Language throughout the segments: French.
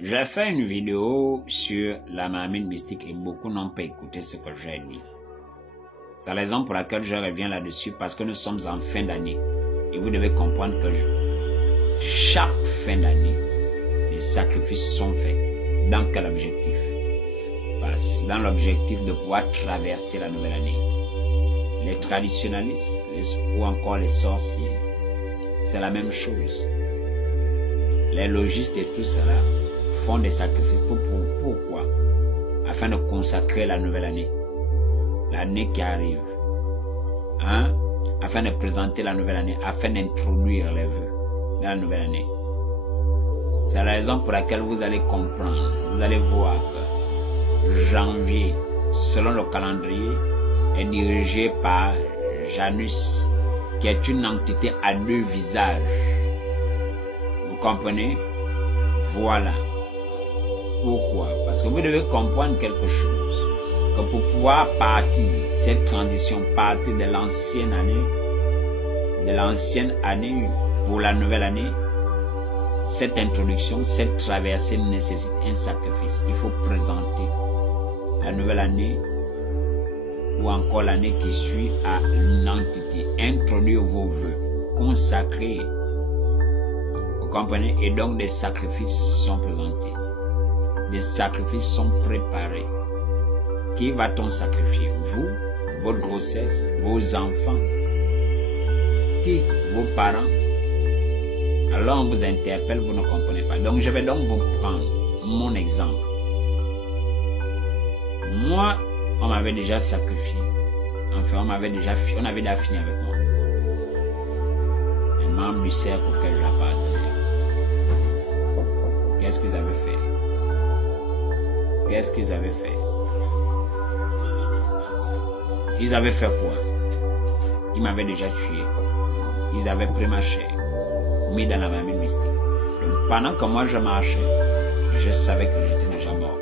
J'ai fait une vidéo sur la mammine mystique et beaucoup n'ont pas écouté ce que j'ai dit. C'est la raison pour laquelle je reviens là-dessus, parce que nous sommes en fin d'année. Et vous devez comprendre que chaque fin d'année, les sacrifices sont faits. Dans quel objectif? Dans l'objectif de pouvoir traverser la nouvelle année. Les traditionalistes ou encore les sorciers, c'est la même chose. Les logistes et tout cela font des sacrifices. Pourquoi? Afin de consacrer la nouvelle année. L'année qui arrive. Afin de présenter la nouvelle année. Afin d'introduire les vœux dans la nouvelle année. C'est la raison pour laquelle vous allez comprendre. Vous allez voir que janvier, selon le calendrier, est dirigé par Janus, qui est une entité à deux visages. Vous comprenez? Voilà. Pourquoi? Parce que vous devez comprendre quelque chose. Que pour pouvoir partir, cette transition, partir de l'ancienne année pour la nouvelle année, cette introduction, cette traversée nécessite un sacrifice. Il faut présenter la nouvelle année ou encore l'année qui suit à une entité, introduire vos vœux, consacrer. Vous comprenez? Et donc des sacrifices sont présentés. Des sacrifices sont préparés. Qui va-t-on sacrifier? Vous, votre grossesse, vos enfants? Qui? Vos parents? Alors on vous interpelle, vous ne comprenez pas. Donc je vais donc vous prendre mon exemple. Moi, on m'avait déjà sacrifié. Enfin, on avait déjà fini avec moi. Les membres du cercle auquel j'appartenais. Qu'est-ce qu'ils avaient fait? Qu'est-ce qu'ils avaient fait? Ils avaient fait quoi? Ils m'avaient déjà tué. Ils avaient pris ma chair, mis dans la mammine mystique. Donc, pendant que moi je marchais, je savais que j'étais déjà mort.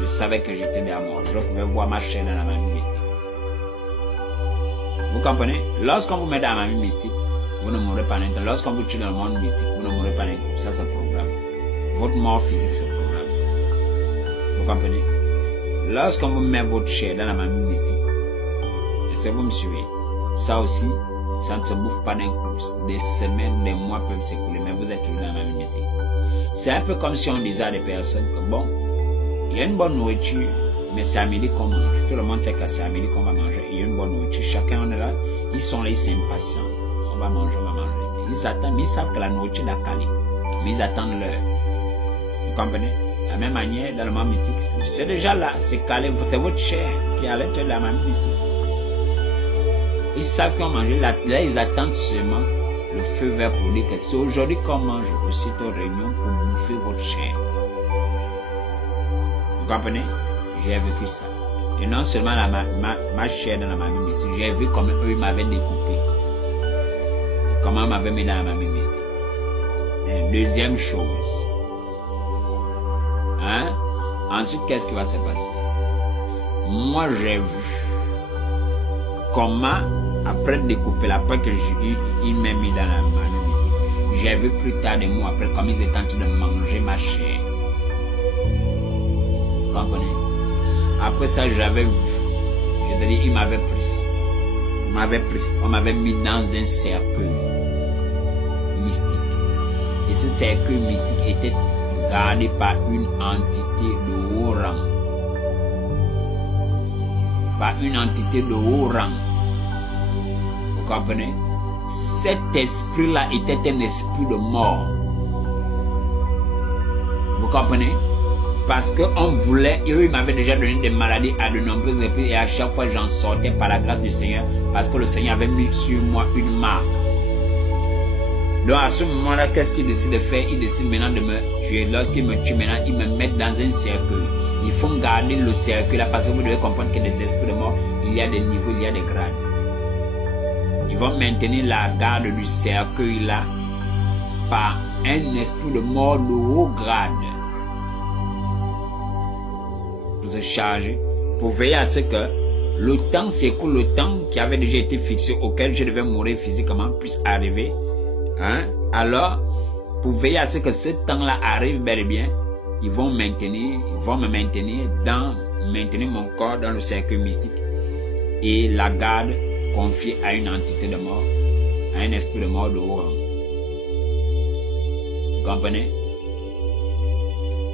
Je savais que j'étais déjà mort. Je pouvais voir ma chair dans la mammine mystique. Vous comprenez? Lorsqu'on vous met dans la mammine mystique, vous ne mourrez pas n'importe. Lorsqu'on vous tue dans le monde mystique, vous ne mourrez pas n'importe. Ça, c'est le programme. Votre mort physique, c'est le programme. Vous comprenez? Lorsqu'on vous met votre chair dans la mammine mystique, est-ce que vous me suivez? Ça aussi, ça ne se bouffe pas d'un coup. Des semaines, des mois peuvent s'écouler, mais vous êtes toujours dans la mammine mystique. C'est un peu comme si on disait à des personnes que bon, il y a une bonne nourriture, mais c'est à midi qu'on mange. Tout le monde sait que c'est à midi qu'on va manger. Il y a une bonne nourriture. Chacun on est là. Ils sont là, ils sont impatients. On va manger, on va manger. Ils attendent, mais ils savent que la nourriture est calée. Mais ils attendent l'heure. Vous comprenez? De la même manière, dans le monde mystique, c'est déjà là, c'est calé. C'est votre chair qui est à l'intérieur de la mammine mystique. Ils savent qu'on mange. Là, ils attendent seulement le feu vert pour dire que c'est aujourd'hui qu'on mange. Aussitôt réunion pour bouffer votre chair. Vous comprenez? J'ai vécu ça. Et non seulement ma chair dans la mammine mystique, j'ai vu comment eux m'avaient découpé. Et comment ils m'avaient mis dans la mammine mystique. Et deuxième chose. Ensuite, qu'est-ce qui va se passer? Moi, j'ai vu comment, après découper, après que il m'a mis dans la mammine mystique, j'ai vu plus tard des mois après comme ils étaient en train de manger ma chair. Vous comprenez? Après ça, j'avais vu. C'est-à-dire, il m'avait pris. On m'avait mis dans un cercle mystique. Et ce cercle mystique était gardé par une entité de haut rang. Par une entité de haut rang. Vous comprenez? Cet esprit-là était un esprit de mort. Vous comprenez? Parce qu'on voulait, eux, ils m'avaient déjà donné des maladies à de nombreuses reprises et à chaque fois j'en sortais par la grâce du Seigneur parce que le Seigneur avait mis sur moi une marque. Donc à ce moment-là, qu'est-ce qu'il décide de faire? Il décide maintenant de me tuer. Lorsqu'il me tue maintenant, ils me mettent dans un cercueil. Ils font garder le cercueil là parce que vous devez comprendre que des esprits de mort, il y a des niveaux, il y a des grades. Ils vont maintenir la garde du cercueil là par un esprit de mort de haut grade. Vous êtes chargé pour veiller à ce que le temps s'écoule, le temps qui avait déjà été fixé auquel je devais mourir physiquement puisse arriver. Alors, pour veiller à ce que ce temps-là arrive bel et bien. Ils vont me maintenir mon corps dans le cercle mystique et la garde confiée à une entité de mort, à un esprit de mort de haut rang. Vous comprenez?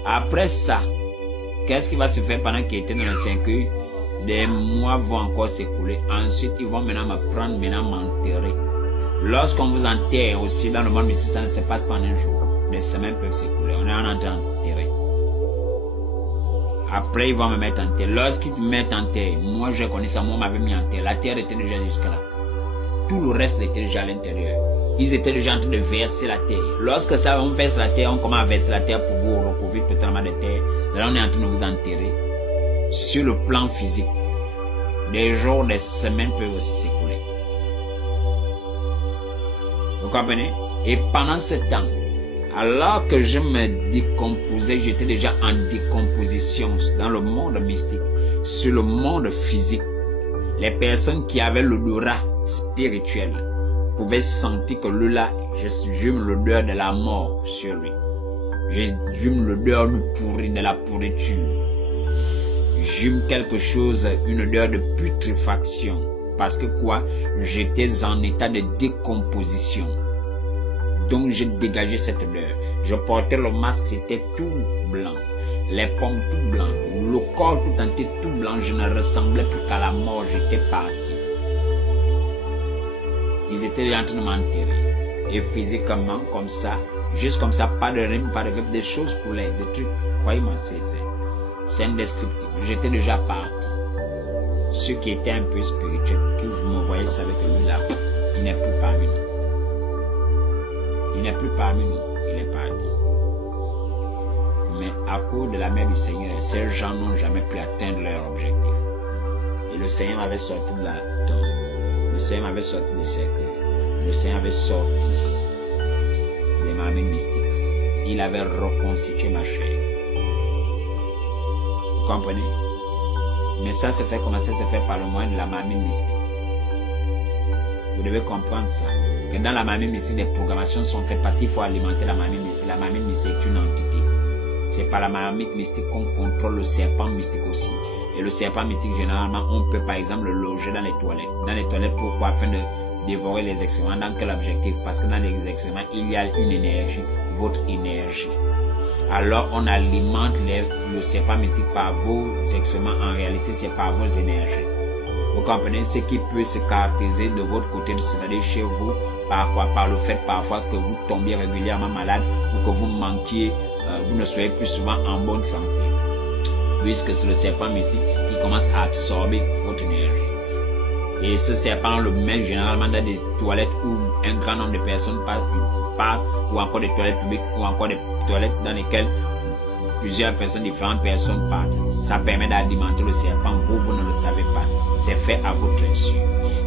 Après ça, qu'est-ce qui va se faire pendant qu'il était dans le cercueil? Des mois vont encore s'écouler. Ensuite, ils vont maintenant me prendre, m'enterrer. Lorsqu'on vous enterre aussi dans le monde mystique, ça ne se passe pas en un jour. Des semaines peuvent s'écouler. On est en train d'enterrer. Après, ils vont me mettre en terre. Lorsqu'ils me mettent en terre, moi je connais ça, moi m'avait mis en terre. La terre était déjà jusque là. Tout le reste était déjà à l'intérieur. Ils étaient déjà en train de verser la terre. Lorsque ça, on verse la terre, on commence à verser la terre pour vous recouvrir totalement de terre. Là, on est en train de vous enterrer. Sur le plan physique, des jours, des semaines peuvent aussi s'écouler. Vous comprenez? Et pendant ce temps, alors que je me décomposais, j'étais déjà en décomposition dans le monde mystique, sur le monde physique. Les personnes qui avaient l'odorat spirituel pouvaient sentir que là, j'hume l'odeur de la mort sur lui. J'hume l'odeur du pourri, de la pourriture. J'hume quelque chose, une odeur de putréfaction. Parce que quoi? J'étais en état de décomposition. Donc je dégageais cette odeur. Je portais le masque, c'était tout blanc. Les pommes tout blanc. Le corps tout entier tout blanc. Je ne ressemblais plus qu'à la mort. J'étais parti. Ils étaient en train de m'enterrer. Et physiquement, comme ça, juste comme ça, pas de rime, pas de grip, des choses coulaient, des trucs. Croyez-moi, c'est indescriptible. J'étais déjà parti. Ceux qui étaient un peu spirituels, qui vous me voyez, savaient que lui là, il n'est plus parmi nous. Il n'est plus parmi nous, il est parti. Mais à cause de la main du Seigneur, ces gens n'ont jamais pu atteindre leur objectif. Et le Seigneur m'avait sorti de la tombe. Le Seigneur m'avait sorti du cercueil. Le Seigneur avait sorti des marmines mystiques. Il avait reconstitué ma chair. Vous comprenez? Mais ça se fait comment? Ça se fait par le moyen de la marmine mystique. Vous devez comprendre ça. Que dans la marmine mystique, des programmations sont faites parce qu'il faut alimenter la marmine mystique. La marmine mystique est une entité. C'est par la marmite mystique qu'on contrôle le serpent mystique aussi. Et le serpent mystique, généralement, on peut par exemple le loger dans les toilettes. Dans les toilettes, pourquoi? Afin de dévorer les excréments. Dans quel objectif? Parce que dans les excréments, il y a une énergie, votre énergie. Alors on alimente le serpent mystique par vos excréments. En réalité, c'est par vos énergies. Vous comprenez? Ce qui peut se caractériser de votre côté, c'est-à-dire chez vous, par quoi? Par le fait parfois que vous tombiez régulièrement malade ou que vous manquiez, vous ne soyez plus souvent en bonne santé. Puisque c'est le serpent mystique qui commence à absorber votre énergie. Et ce serpent, on le met généralement dans des toilettes où un grand nombre de personnes partent, ou encore des toilettes publiques, ou encore des toilettes dans lesquelles plusieurs personnes, différentes personnes partent. Ça permet d'alimenter le serpent, vous ne le savez pas. C'est fait à votre insu.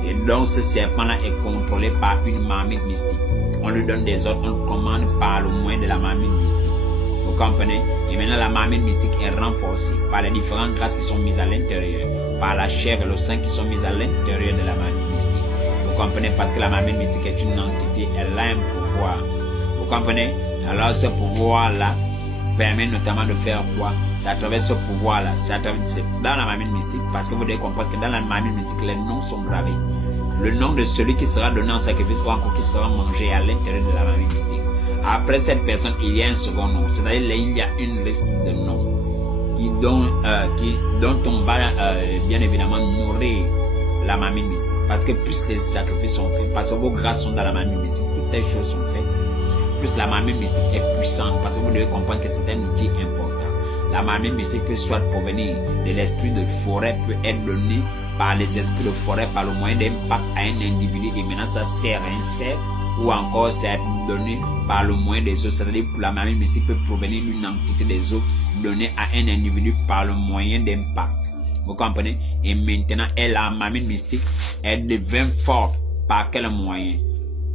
Et donc ce serpent-là est contrôlé par une marmite mystique. On lui donne des ordres, on le commande par le moyen de la marmite mystique. Vous comprenez? Et maintenant la marmite mystique est renforcée par les différentes grâces qui sont mises à l'intérieur, par la chair et le sang qui sont mises à l'intérieur de la marmite mystique. Vous comprenez? Parce que la marmite mystique est une entité, elle a un pouvoir. Vous comprenez? Alors ce pouvoir-là permet notamment de faire quoi? C'est à travers ce pouvoir-là, c'est dans la marmite mystique, parce que vous devez comprendre que dans la marmite mystique, les noms sont gravés. Le nom de celui qui sera donné en sacrifice ou encore qui sera mangé à l'intérieur de la marmite mystique. Après cette personne, il y a un second nom, c'est-à-dire il y a une liste de noms dont on va bien évidemment nourrir la marmite mystique. Parce que plus les sacrifices sont faits, parce que vos grâces sont dans la marmite mystique, toutes ces choses sont faites. Plus la marmite mystique est puissante, parce que vous devez comprendre que c'est un outil important. La marmite mystique peut soit provenir de l'esprit de forêt, peut être donné par les esprits de forêt, par le moyen d'un pacte à un individu, et maintenant ça sert à un cercle, ou encore c'est donné par le moyen des eaux, c'est-à-dire pour la marmite mystique peut provenir d'une entité des eaux donnée à un individu par le moyen d'un pacte. Vous comprenez? Et maintenant, la marmite mystique, elle devient forte par quel moyen?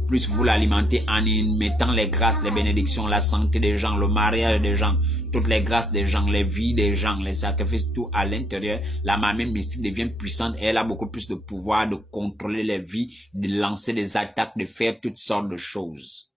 Plus vous l'alimentez en y mettant les grâces, les bénédictions, la santé des gens, le mariage des gens, toutes les grâces des gens, les vies des gens, les sacrifices, tout à l'intérieur, la marmite mystique devient puissante et elle a beaucoup plus de pouvoir de contrôler les vies, de lancer des attaques, de faire toutes sortes de choses.